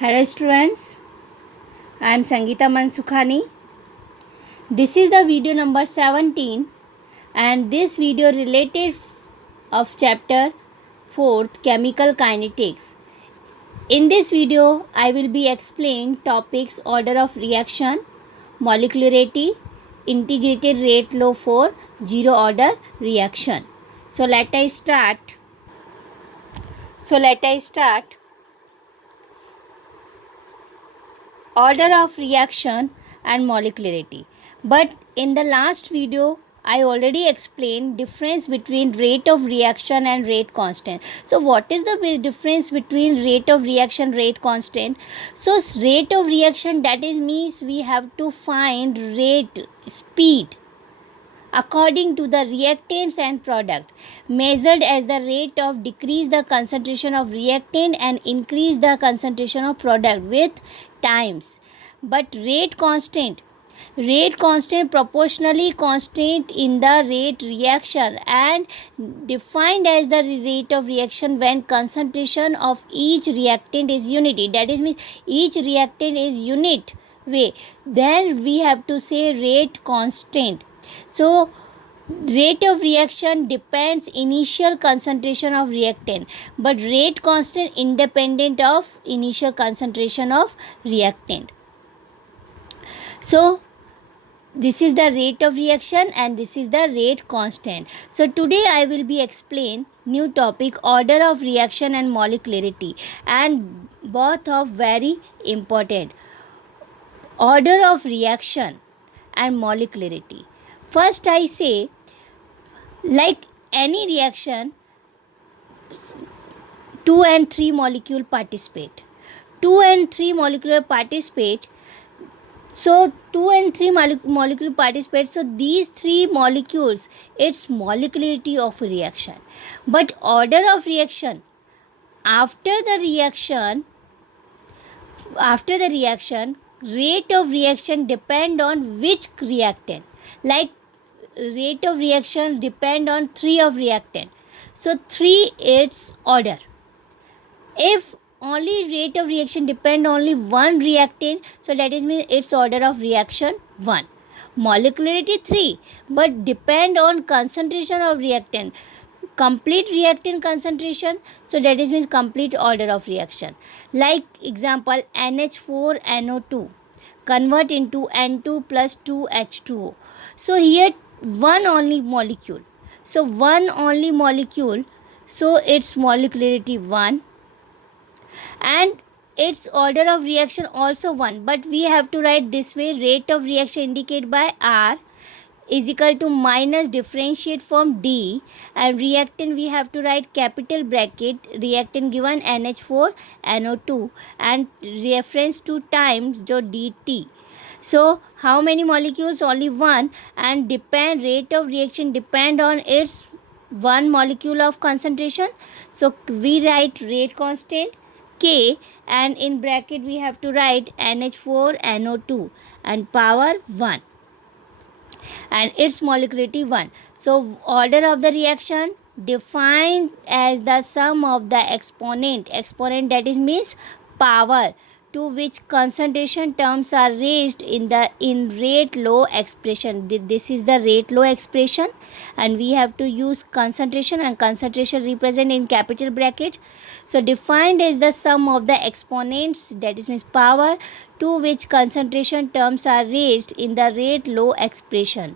Hello students, I am Sangeeta Mansukhani. This is the video number 17 and this video related of chapter 4th Chemical Kinetics. In this video I will be explaining topics order of reaction, molecularity, integrated rate law for zero order reaction. So let us start. Order of reaction and molecularity. But in the last video I already explained difference between rate of reaction and rate constant. So what is the difference between rate of reaction, rate constant? So rate of reaction, that is means we have to find rate, speed according to the reactants and product, measured as the rate of decrease the concentration of reactant and increase the concentration of product with times. But rate constant proportionally constant in the rate reaction and defined as the rate of reaction when concentration of each reactant is unity, that is means each reactant is unit way, then we have to say rate constant. So rate of reaction depends initial concentration of reactant, but rate constant independent of initial concentration of reactant. So this is the rate of reaction and this is the rate constant. So today I will be explain new topic order of reaction and molecularity, and both are very important. Order of reaction and molecularity. First I say, like any reaction, 2 and 3 molecule participate. 2 and 3 molecule participate. So 2 and 3 molecule participate. So these 3 molecules, it's molecularity of a reaction. But order of reaction, after the reaction, rate of reaction depend on which reactant. Like rate of reaction depend on 3 of reactant. So 3 its order. If only rate of reaction depend only one reactant, so that is means its order of reaction 1. Molecularity 3, but depend on concentration of reactant, complete reactant concentration, so that is means complete order of reaction. Like example, NH4NO2 convert into N2 plus 2H2O. So here one only molecule. So its molecularity 1 and its order of reaction also 1, but we have to write this way: rate of reaction indicated by R is equal to minus differentiate from D, and reactant we have to write capital bracket, reactant given NH4NO2 and reference to times dt. So how many molecules? Only 1, and rate of reaction depend on its 1 molecule of concentration. So we write rate constant K, and in bracket we have to write NH4NO2 and power 1 and its molecularity 1. So order of the reaction defined as the sum of the exponent, that is means power, to which concentration terms are raised in rate law expression. This is the rate law expression, and we have to use concentration, and concentration represent in capital bracket. So defined as the sum of the exponents, that is means power, to which concentration terms are raised in the rate law expression.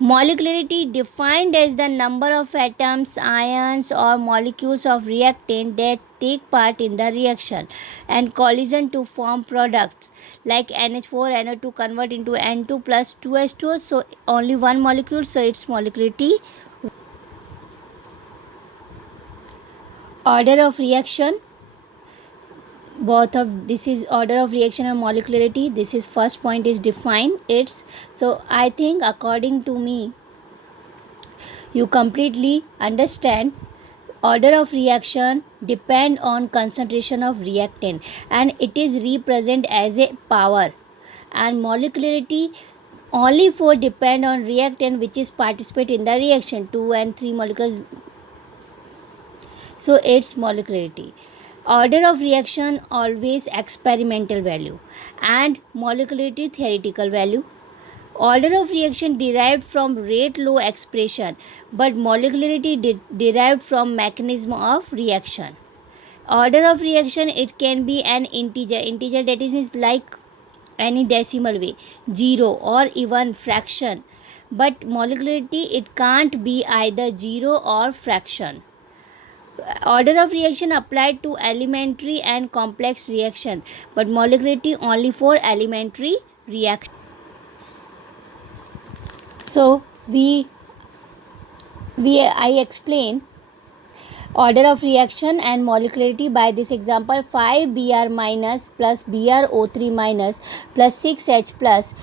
Molecularity defined as the number of atoms, ions or molecules of reactant that take part in the reaction and collision to form products. Like NH4NO2 convert into N2 plus 2H2O, so only one molecule, so its molecularity. Order of reaction, both of this is order of reaction and molecularity. This is first point is defined its. So I think according to me you completely understand. Order of reaction depend on concentration of reactant and it is represent as a power, and molecularity only for depend on reactant which is participate in the reaction, 2 and 3 molecules, so its molecularity. Order of reaction always experimental value, and molecularity theoretical value. Order of reaction derived from rate law expression, but molecularity derived from mechanism of reaction. Order of reaction, it can be an integer that is means like any decimal way, 0 or even fraction, but molecularity, it can't be either 0 or fraction. Order of reaction applied to elementary and complex reaction, but molecularity only for elementary reaction. So I explain order of reaction and molecularity by this example. 5 Br minus plus BrO3 minus plus 6H plus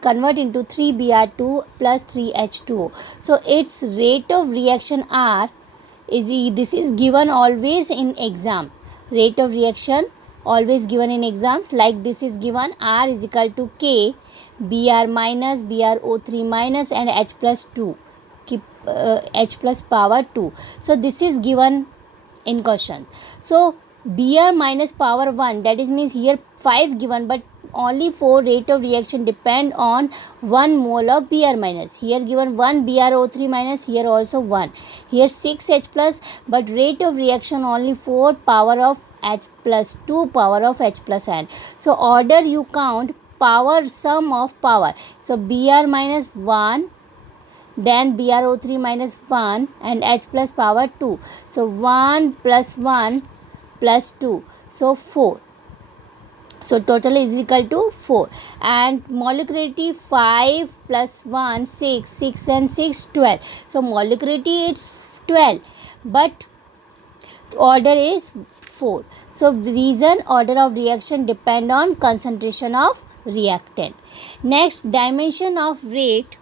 convert into 3 Br2 plus 3H2O. So its rate of reaction R is, this is given always in exam. Rate of reaction always given in exams, like this is given R is equal to K Br minus BrO3 minus and H plus 2, keep H plus power 2. So this is given in question. So Br minus power 1, that is means here 5 given, but only for rate of reaction depend on 1 mole of Br minus. Here given 1 BrO3 minus, here also 1. Here 6H plus, but rate of reaction only for power of H plus 2 power of H plus n. So order you count power, sum of power. So Br minus 1, then BrO3 minus 1 and H plus power 2. So 1 plus 1 plus 2. So 4. So total is equal to 4. And molecularity 5 plus 1, 6, 6 and 6, 12. So molecularity it's 12, but order is 4. So reason order of reaction depend on concentration of reactant. Next, dimension of rate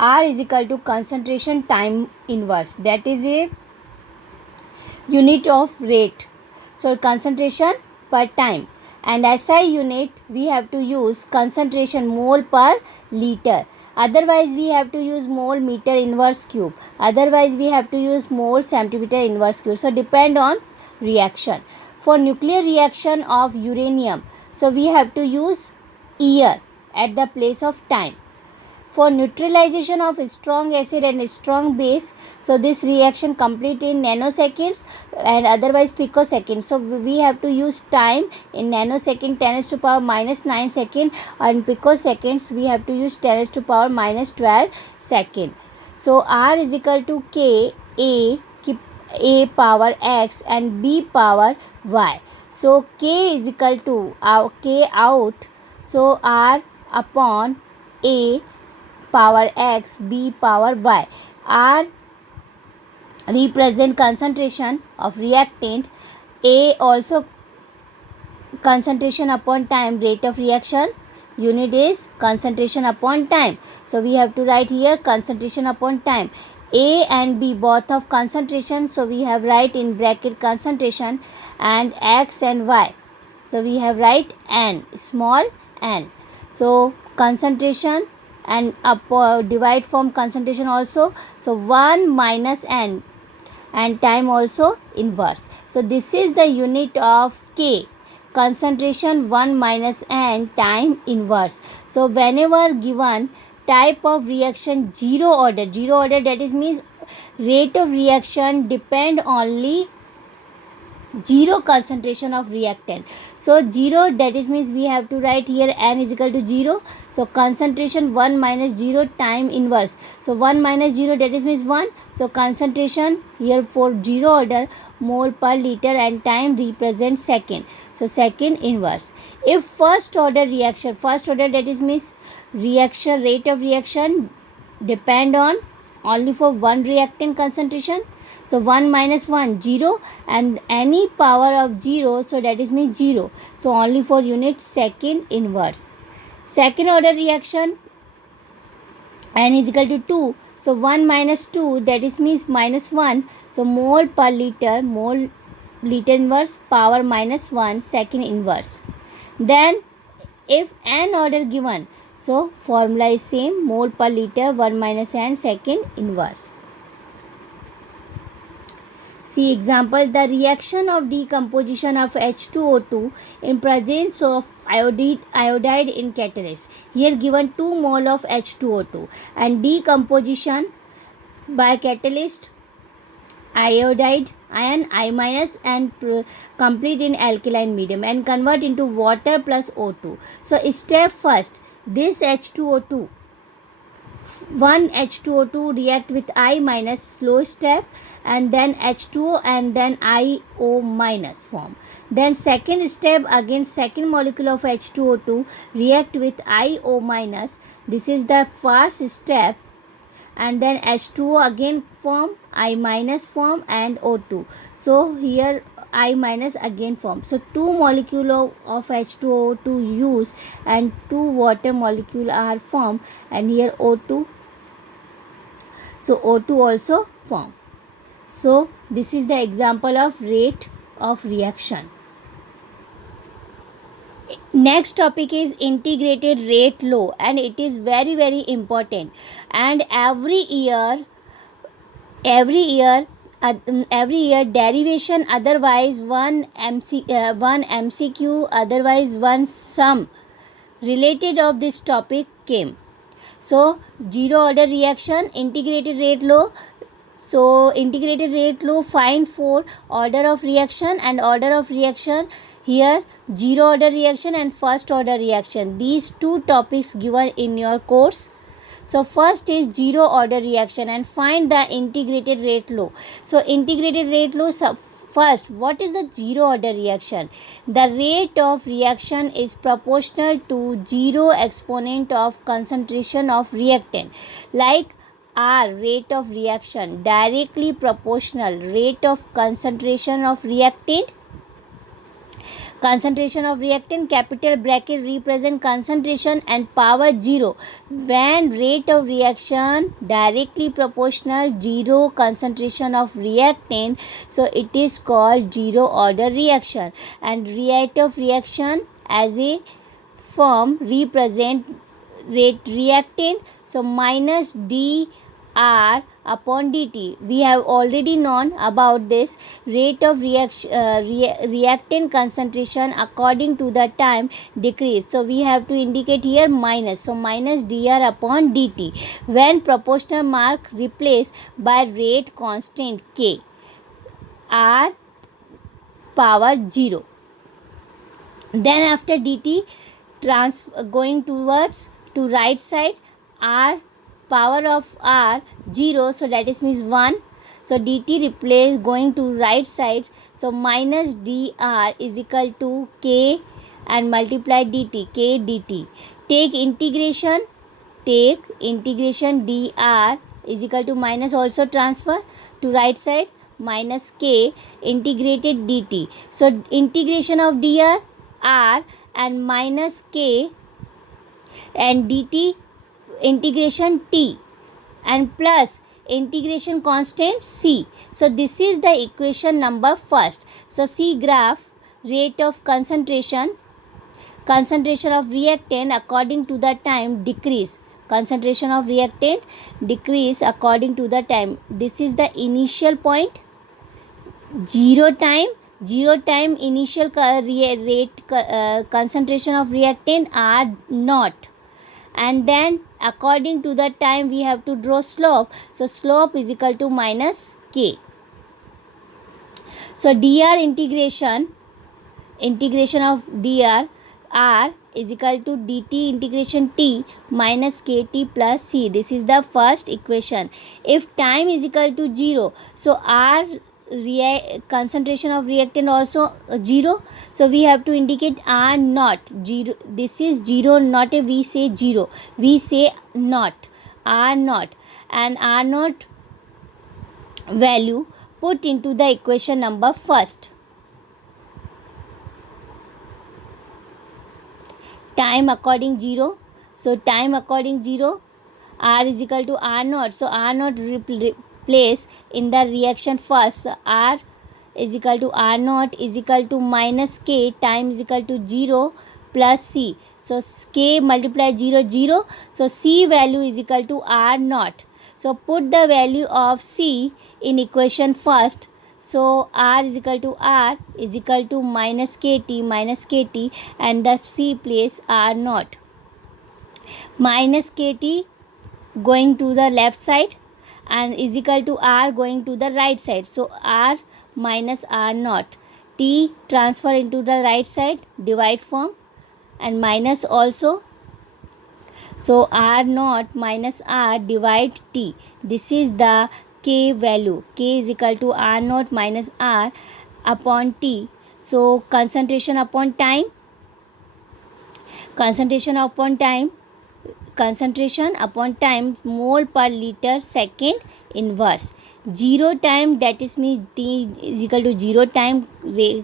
R is equal to concentration time inverse, that is a unit of rate. So concentration per time, and SI unit we have to use concentration mole per liter. Otherwise we have to use mole meter inverse cube. Otherwise we have to use mole centimeter inverse cube. So depend on reaction. For nuclear reaction of uranium, so we have to use year at the place of time. For neutralization of strong acid and strong base, so this reaction complete in nanoseconds and otherwise picoseconds. So we have to use time in nanosecond 10 raised to power minus 9 second, and picoseconds we have to use 10 raised to power minus 12 second. So R is equal to K A power X and B power Y. So K is equal to K out, so R upon A power X, B power Y. R represent concentration of reactant, A also concentration upon time, rate of reaction unit is concentration upon time. So we have to write here concentration upon time. A and B both of concentration, so we have write in bracket concentration, and X and Y, so we have write N, small n. So concentration and divide from concentration also, so 1 minus n, and time also inverse. So this is the unit of K, concentration 1 minus n, time inverse. So whenever given type of reaction zero order, that is means rate of reaction depend only zero concentration of reactant. So 0, that is means we have to write here n is equal to 0. So concentration 1 minus 0, time inverse. So 1 minus 0, that is means 1. So concentration here for 0 order, mole per liter, and time represents second. So second inverse. If first order that is means reaction, rate of reaction depend on only for one reactant concentration. So 1 minus 1, 0, and any power of 0, so that is means 0. So only for unit second inverse. Second order reaction, n is equal to 2. So 1 minus 2, that is means minus 1. So mole per liter, mole liter inverse, power minus 1, second inverse. Then if n order given, so formula is same, mole per liter 1 minus n, second inverse. See example, the reaction of decomposition of H2O2 in presence of iodide in catalyst. Here given 2 mole of H2O2 and decomposition by catalyst iodide ion I minus and complete in alkaline medium and convert into water plus O2. So step first, this H2O2 one H2O2 react with I minus, slow step, and then H2O and then IO minus form. Then second step, again second molecule of H2O2 react with IO minus. This is the first step, and then H2O again form, I minus form, and O2. So here I minus again form. So 2 molecule of H2O2 use and 2 water molecule are formed, and here O2. So O2 also form. So this is the example of rate of reaction. Next topic is integrated rate law, and it is very very important, and every year derivation, otherwise one MCQ, otherwise one sum related of this topic came. So zero order reaction, integrated rate law. So integrated rate law find for order of reaction, and order of reaction here zero order reaction and first order reaction. These two topics given in your course. So first is zero order reaction and find the integrated rate law. So integrated rate law, first, what is the zero order reaction? The rate of reaction is proportional to zero exponent of concentration of reactant. Like R, rate of reaction, directly proportional rate of concentration of reactant. Concentration of reactant, capital bracket represent concentration and power 0. When rate of reaction directly proportional zero concentration of reactant, so it is called zero order reaction. And rate of reaction as a form represent rate reactant, so minus dr upon dt. We have already known about this rate of reactant concentration according to the time decrease. So we have to indicate here minus. So minus dr upon dt when proportional mark replaced by rate constant k r power 0. Then after dt going towards to right side, r power of r 0, so that is means 1. So dt replace going to right side, so minus dr is equal to k and multiply dt, k dt. Take integration dr is equal to minus, also transfer to right side, minus k integrated dt. So integration of dr r and minus k and dt integration t and plus integration constant c. So this is the equation number first. So see graph, rate of concentration of reactant according to the time decrease, concentration of reactant decrease according to the time. This is the initial point, zero time initial rate concentration of reactant r naught, and then according to the time we have to draw slope. So slope is equal to minus k. So dr integration of dr r is equal to dt integration t minus kt plus c. This is the first equation. If time is equal to 0, so r concentration of reactant also 0. So we have to indicate r naught 0. This is 0, not a we say 0, we say naught, r naught, and r naught value put into the equation number first. Time according 0, so time according 0, r is equal to r naught, so r naught place in the reaction first. So r is equal to r naught is equal to minus k, time is equal to 0 plus c. So k multiply 0 0, so c value is equal to r naught. So put the value of c in equation first. So R is equal to minus KT, and the C place R naught. Minus KT going to the left side and is equal to R going to the right side. So R minus R naught. T transfer into the right side, divide form, and minus also. So R naught minus R divide T. This is the K value. K is equal to R naught minus R upon T. So concentration upon time mole per liter second inverse. 0 time, that is means T is equal to 0 time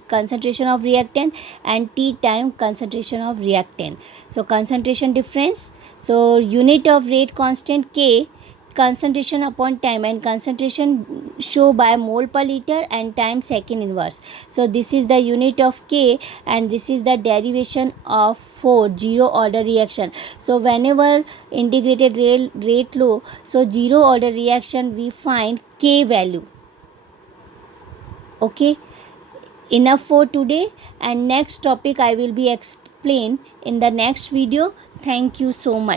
concentration of reactant, and T time concentration of reactant. So concentration difference. So unit of rate constant K, concentration upon time, and concentration show by mole per liter and time second inverse. So this is the unit of K, and this is the derivation of 4 zero order reaction. So whenever integrated rate low, so zero order reaction we find K value. Okay, enough for today, and next topic I will be explain in the next video. Thank you so much.